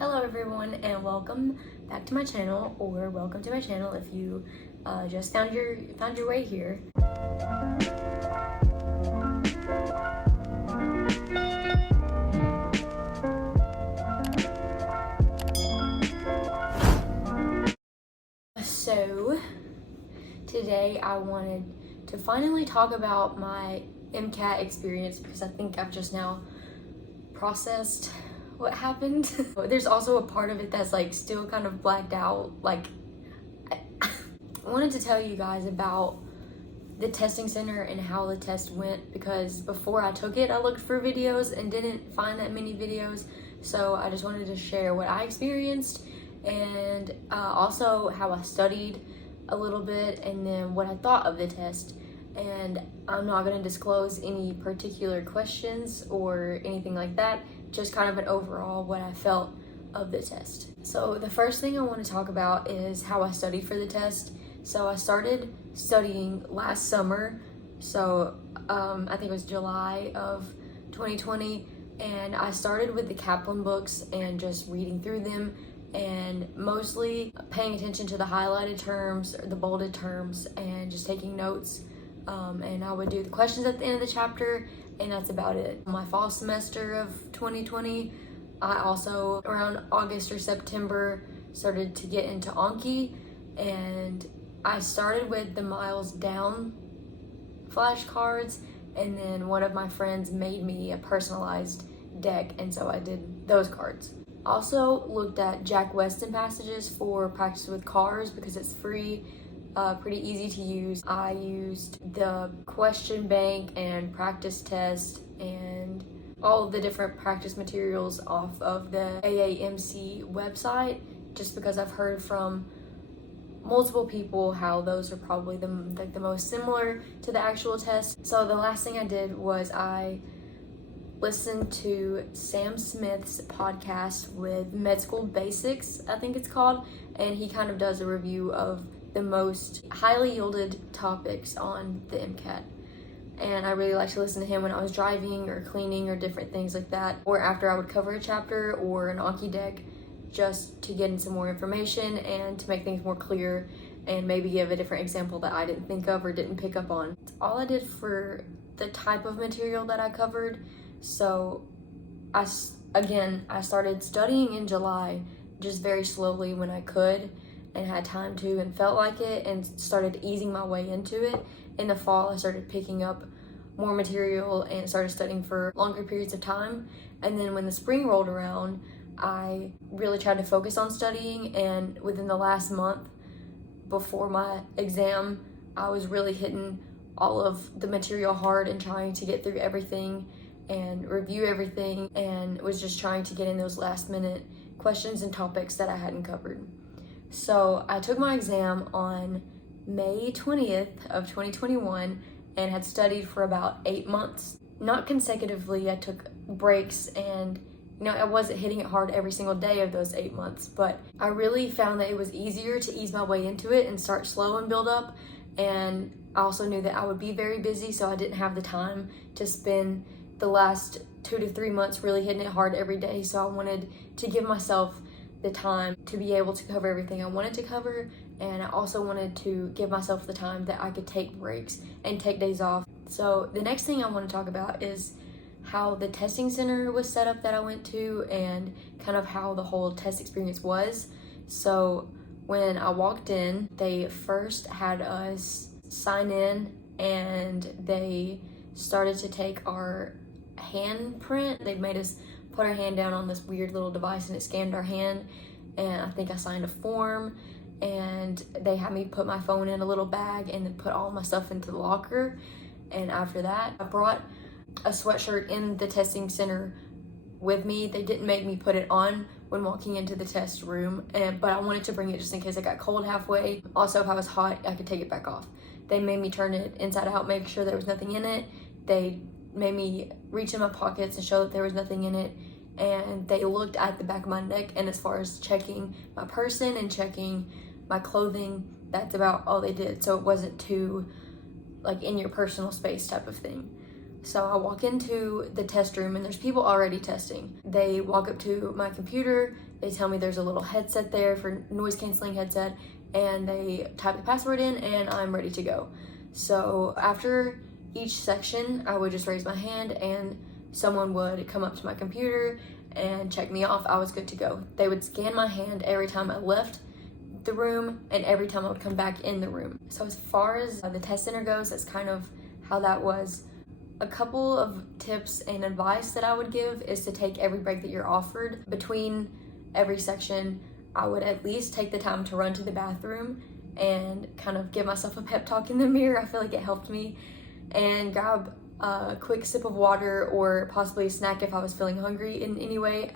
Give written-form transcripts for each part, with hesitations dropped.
Hello everyone and welcome back to my channel, or welcome to my channel if you just found your way here. So today I wanted to finally talk about my MCAT experience because I think I've just now processed what happened. There's also a part of it that's like still kind of blacked out. Like I wanted to tell you guys about the testing center and how the test went, because before I took it I looked for videos and didn't find that many videos, so I just wanted to share what I experienced and also how I studied a little bit and then what I thought of the test. And I'm not going to disclose any particular questions or anything like that, just kind of an overall what I felt of the test. So the first thing I want to talk about is how I studied for the test. So I started studying last summer, so I think it was July of 2020, and I started with the Kaplan books and just reading through them and mostly paying attention to the highlighted terms, the bolded terms, and just taking notes. And I would do the questions at the end of the chapter, and that's about it. My fall semester of 2020, I also, around August or September, started to get into Anki, and I started with the miles down flashcards, and then one of my friends made me a personalized deck, and so I did those cards. Also looked at Jack Weston passages for practice with cars because it's free. Pretty easy to use. I used the question bank and practice test and all of the different practice materials off of the AAMC website, just because I've heard from multiple people how those are probably the most similar to the actual test. So the last thing I did was I listened to Sam Smith's podcast with Med School Basics, I think it's called, and he kind of does a review of the most highly yielded topics on the MCAT. And I really like to listen to him when I was driving or cleaning or different things like that, or after I would cover a chapter or an Anki deck, just to get in some more information and to make things more clear and maybe give a different example that I didn't think of or didn't pick up on. That's all I did for the type of material that I covered. So I started studying in July, just very slowly when I could and had time to and felt like it, and started easing my way into it. In the fall, I started picking up more material and started studying for longer periods of time. And then when the spring rolled around, I really tried to focus on studying, and within the last month before my exam, I was really hitting all of the material hard and trying to get through everything and review everything, and was just trying to get in those last minute questions and topics that I hadn't covered. So I took my exam on May 20th of 2021 and had studied for about 8 months. Not consecutively, I took breaks, and I wasn't hitting it hard every single day of those 8 months, but I really found that it was easier to ease my way into it and start slow and build up. And I also knew that I would be very busy, so I didn't have the time to spend the last 2 to 3 months really hitting it hard every day. So I wanted to give myself the time to be able to cover everything I wanted to cover, and I also wanted to give myself the time that I could take breaks and take days off. So the next thing I want to talk about is how the testing center was set up that I went to, and kind of how the whole test experience was. So when I walked in, they first had us sign in, and they started to take our handprint. They made us put our hand down on this weird little device, and it scanned our hand, and I think I signed a form, and they had me put my phone in a little bag and then put all my stuff into the locker. And after that, I brought a sweatshirt in the testing center with me. They didn't make me put it on when walking into the test room, but I wanted to bring it just in case I got cold halfway. Also, if I was hot, I could take it back off. They made me turn it inside out, make sure there was nothing in it. They made me reach in my pockets and show that there was nothing in it, and they looked at the back of my neck, and as far as checking my person and checking my clothing, that's about all they did. So it wasn't too like in your personal space type of thing. So I walk into the test room, and there's people already testing. They walk up to my computer, They tell me there's a little headset there for noise canceling headset, and they type the password in and I'm ready to go. So after each section, I would just raise my hand and someone would come up to my computer and check me off. I was good to go. They would scan my hand every time I left the room and every time I would come back in the room. So as far as the test center goes, that's kind of how that was. A couple of tips and advice that I would give is to take every break that you're offered. Between every section, I would at least take the time to run to the bathroom and kind of give myself a pep talk in the mirror. I feel like it helped me. And grab a quick sip of water or possibly a snack if I was feeling hungry in any way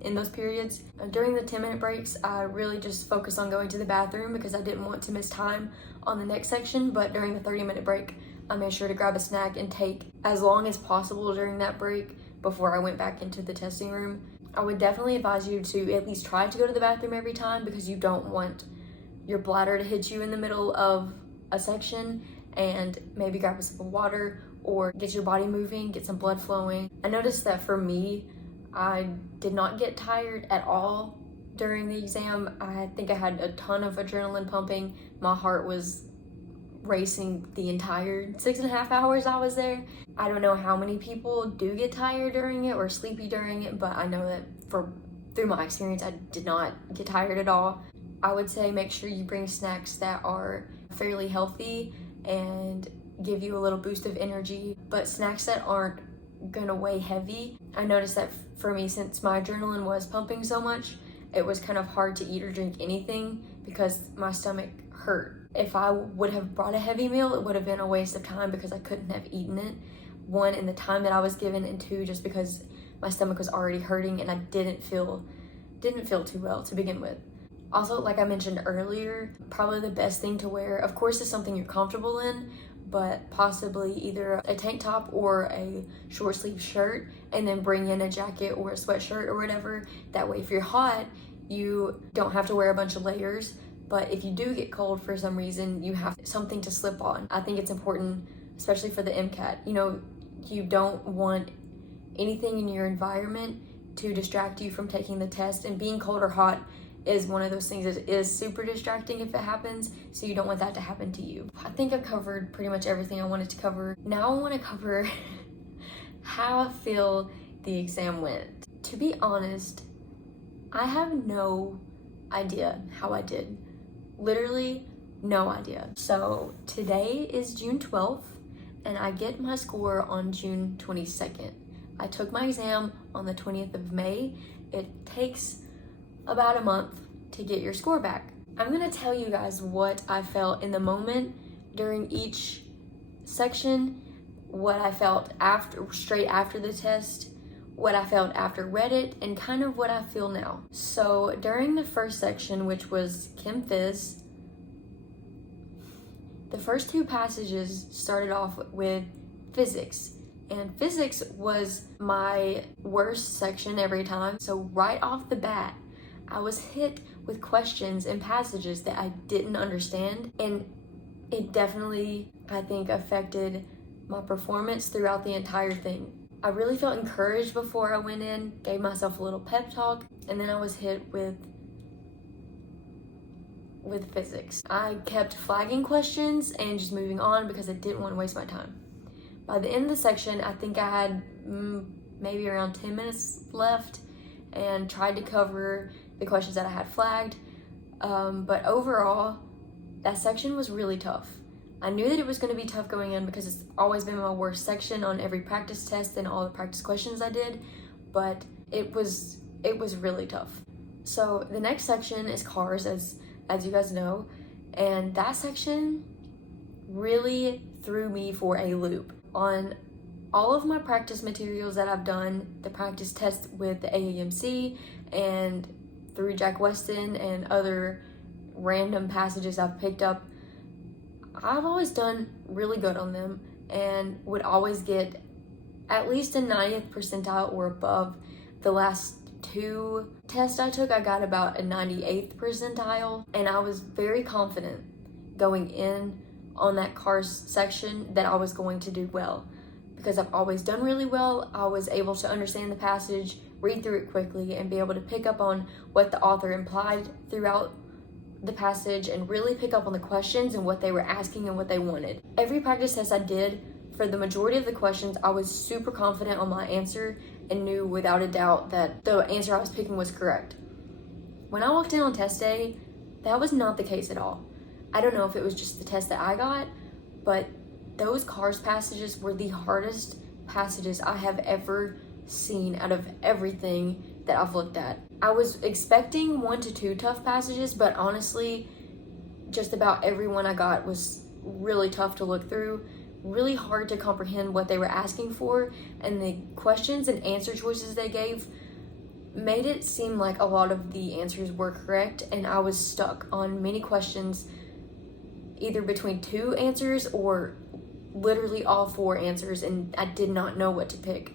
in those periods. During the 10-minute breaks, I really just focused on going to the bathroom because I didn't want to miss time on the next section. But during the 30-minute break, I made sure to grab a snack and take as long as possible during that break before I went back into the testing room. I would definitely advise you to at least try to go to the bathroom every time because you don't want your bladder to hit you in the middle of a section, and maybe grab a sip of water or get your body moving, get some blood flowing. I noticed that for me, I did not get tired at all during the exam. I think I had a ton of adrenaline pumping. My heart was racing the entire 6.5 hours I was there. I don't know how many people do get tired during it or sleepy during it, but I know that through my experience, I did not get tired at all. I would say make sure you bring snacks that are fairly healthy and give you a little boost of energy, but snacks that aren't gonna weigh heavy. I noticed that for me, since my adrenaline was pumping so much, it was kind of hard to eat or drink anything because my stomach hurt. If I would have brought a heavy meal, it would have been a waste of time because I couldn't have eaten it. One, in the time that I was given, and two, just because my stomach was already hurting and I didn't feel too well to begin with. Also, like I mentioned earlier, probably the best thing to wear, of course, is something you're comfortable in, but possibly either a tank top or a short sleeve shirt, and then bring in a jacket or a sweatshirt or whatever. That way, if you're hot, you don't have to wear a bunch of layers, but if you do get cold for some reason, you have something to slip on. I think it's important, especially for the MCAT. You don't want anything in your environment to distract you from taking the test, and being cold or hot is one of those things that is super distracting if it happens, so you don't want that to happen to you. I think I've covered pretty much everything I wanted to cover. Now I want to cover how I feel the exam went. To be honest, I have no idea how I did. Literally no idea. So today is June 12th and I get my score on June 22nd. I took my exam on the 20th of May. It takes about a month to get your score back. I'm gonna tell you guys what I felt in the moment during each section, what I felt straight after the test, what I felt after read it, and kind of what I feel now. So during the first section, which was Chem Phys, the first two passages started off with physics. And physics was my worst section every time. So right off the bat, I was hit with questions and passages that I didn't understand. And it definitely, I think, affected my performance throughout the entire thing. I really felt encouraged before I went in, gave myself a little pep talk, and then I was hit with physics. I kept flagging questions and just moving on because I didn't want to waste my time. By the end of the section, I think I had maybe around 10 minutes left and tried to cover the questions that I had flagged. But overall, that section was really tough. I knew that it was going to be tough going in because it's always been my worst section on every practice test and all the practice questions I did, but it was really tough. So the next section is cars, as you guys know, and that section really threw me for a loop. On all of my practice materials that I've done, the practice test with the AAMC and through Jack Weston and other random passages I've picked up, I've always done really good on them and would always get at least a 90th percentile or above. The last two tests I took, I got about a 98th percentile, and I was very confident going in on that cars section that I was going to do well because I've always done really well. I was able to understand the passage read through it quickly and be able to pick up on what the author implied throughout the passage and really pick up on the questions and what they were asking and what they wanted. Every practice test I did, for the majority of the questions, I was super confident on my answer and knew without a doubt that the answer I was picking was correct. When I walked in on test day, that was not the case at all. I don't know if it was just the test that I got, but those CARS passages were the hardest passages I have ever seen out of everything that I've looked at. I was expecting 1 to 2 tough passages, but honestly, just about every one I got was really tough to look through, really hard to comprehend what they were asking for, and the questions and answer choices they gave made it seem like a lot of the answers were correct, and I was stuck on many questions either between 2 answers or literally all 4 answers, and I did not know what to pick.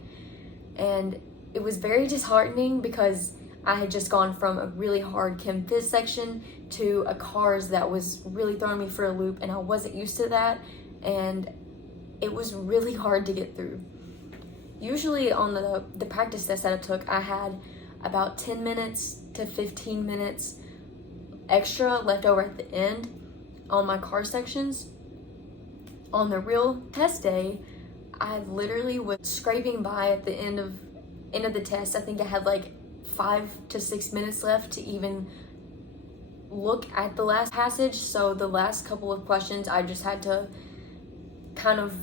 And it was very disheartening because I had just gone from a really hard Chem Phys section to a CARS that was really throwing me for a loop, and I wasn't used to that, and it was really hard to get through. Usually on the practice test that I took, I had about 10 minutes to 15 minutes extra left over at the end on my CARS sections. On the real test day, I literally was scraping by at the end of the test. I think I had like 5 to 6 minutes left to even look at the last passage. So the last couple of questions, I just had to kind of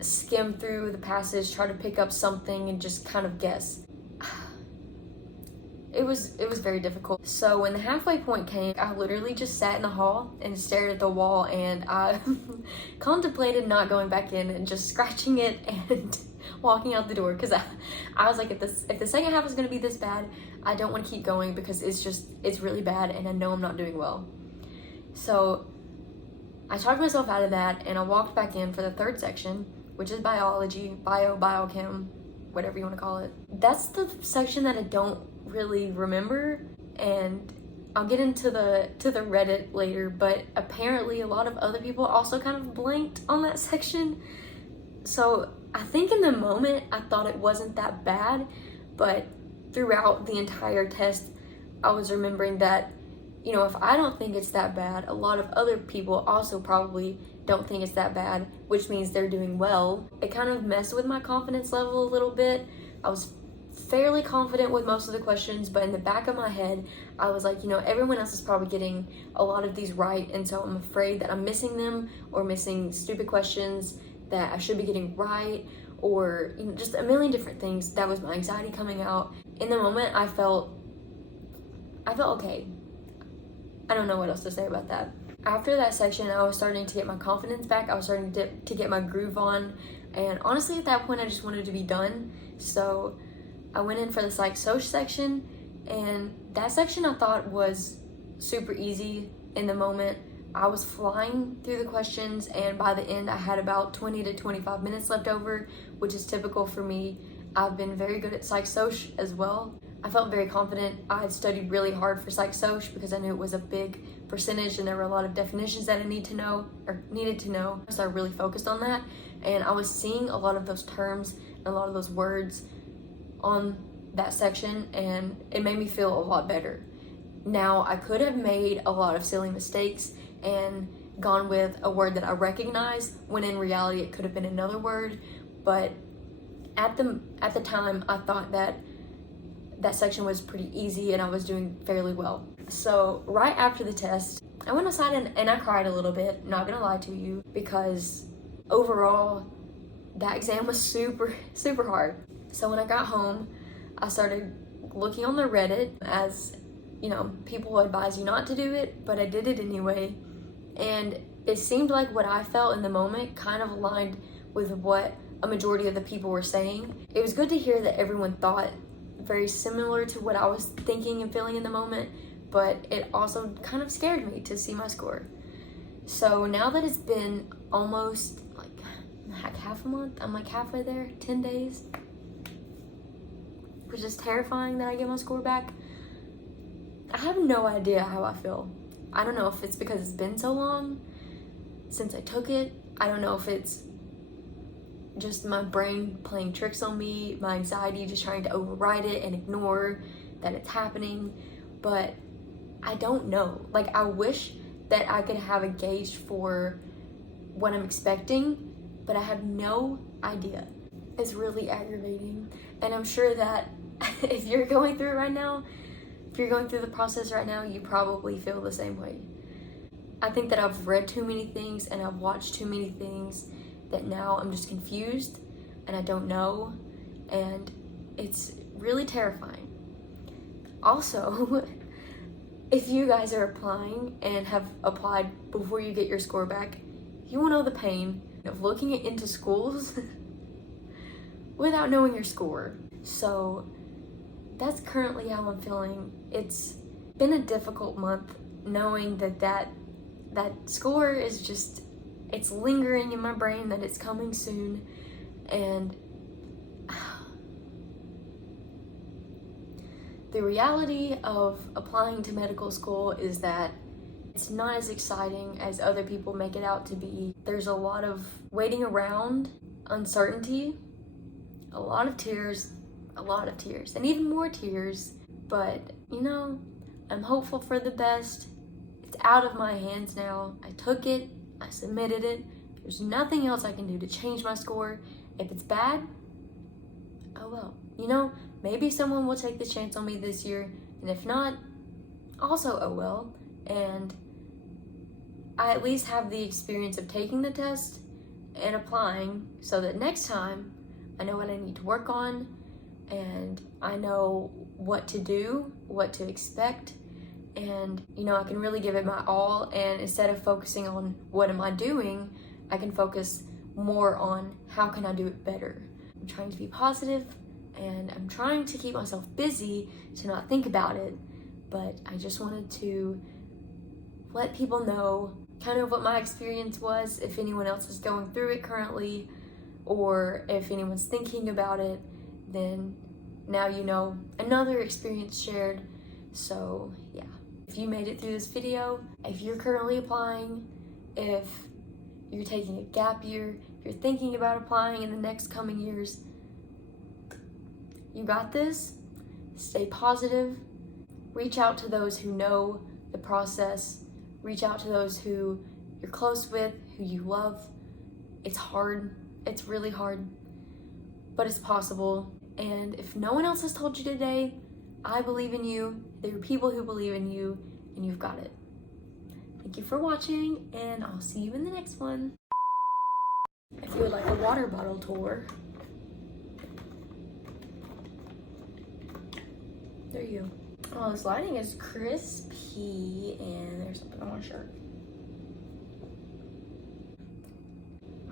skim through the passage, try to pick up something, and just kind of guess. It was very difficult. So when the halfway point came, I literally just sat in the hall and stared at the wall, and I contemplated not going back in and just scratching it and walking out the door, because I was like, if the second half is going to be this bad, I don't want to keep going because it's really bad and I know I'm not doing well. So I talked myself out of that, and I walked back in for the third section, which is biology, biochem, whatever you want to call it. That's the section that I don't really remember, and I'll get into the Reddit later, but apparently a lot of other people also kind of blanked on that section. So I think in the moment I thought it wasn't that bad, but throughout the entire test I was remembering that, you know, if I don't think it's that bad, a lot of other people also probably don't think it's that bad, which means they're doing well. It kind of messed with my confidence level a little bit. I was fairly confident with most of the questions, but in the back of my head, I was like, you know, everyone else is probably getting a lot of these right, and so I'm afraid that I'm missing them or missing stupid questions that I should be getting right, or, you know, just a million different things. That was my anxiety coming out. In the moment, I felt okay. I don't know what else to say about that. After that section, I was starting to get my confidence back. I was starting to get my groove on, and honestly, at that point, I just wanted to be done. So I went in for the psych-soc section, and that section I thought was super easy in the moment. I was flying through the questions, and by the end I had about 20 to 25 minutes left over, which is typical for me. I've been very good at psych-soc as well. I felt very confident. I had studied really hard for psych-soc because I knew it was a big percentage and there were a lot of definitions that I needed to know. So I really focused on that, and I was seeing a lot of those terms and a lot of those words on that section, and it made me feel a lot better. Now, I could have made a lot of silly mistakes and gone with a word that I recognize when in reality it could have been another word, but at the time I thought that section was pretty easy and I was doing fairly well. So right after the test, I went outside and I cried a little bit, not gonna lie to you, because overall that exam was super hard. So when I got home, I started looking on the Reddit, as you know, people advise you not to do it, but I did it anyway. And it seemed like what I felt in the moment kind of aligned with what a majority of the people were saying. It was good to hear that everyone thought very similar to what I was thinking and feeling in the moment, but it also kind of scared me to see my score. So now that it's been almost like half a month, I'm like halfway there, 10 days, which is terrifying that I get my score back. I have no idea how I feel. I don't know if it's because it's been so long since I took it. I don't know if it's just my brain playing tricks on me, my anxiety just trying to override it and ignore that it's happening. But I don't know. Like, I wish that I could have a gauge for what I'm expecting, but I have no idea. It's really aggravating. And I'm sure that if you're going through it right now, if you're going through the process right now, you probably feel the same way. I think that I've read too many things and I've watched too many things that now I'm just confused and I don't know, and it's really terrifying. Also, if you guys are applying and have applied before you get your score back, you will know the pain of looking into schools without knowing your score. So that's currently how I'm feeling. It's been a difficult month knowing that score is just, it's lingering in my brain, that it's coming soon. And the reality of applying to medical school is that it's not as exciting as other people make it out to be. There's a lot of waiting around, uncertainty, a lot of tears, and even more tears. But, you know, I'm hopeful for the best. It's out of my hands now. I took it, I submitted it. There's nothing else I can do to change my score. If it's bad, oh well. You know, maybe someone will take the chance on me this year, and if not, also oh well. And I at least have the experience of taking the test and applying, so that next time I know what I need to work on, and I know what to do, what to expect, and you know, I can really give it my all. And instead of focusing on what am I doing, I can focus more on how can I do it better. I'm trying to be positive, and I'm trying to keep myself busy to not think about it, but I just wanted to let people know kind of what my experience was, if anyone else is going through it currently, or if anyone's thinking about it, then now you know, another experience shared. So yeah, if you made it through this video, if you're currently applying, if you're taking a gap year, if you're thinking about applying in the next coming years, you got this. Stay positive. Reach out to those who know the process. Reach out to those who you're close with, who you love. It's hard. It's really hard, but it's possible. And if no one else has told you today, I believe in you. There are people who believe in you, and you've got it. Thank you for watching, and I'll see you in the next one. If you would like a water bottle tour, there you go. Oh, this lighting is crispy, and there's something on my shirt.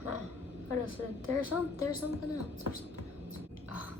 Huh. What else? There's something else. There's something else. Oh.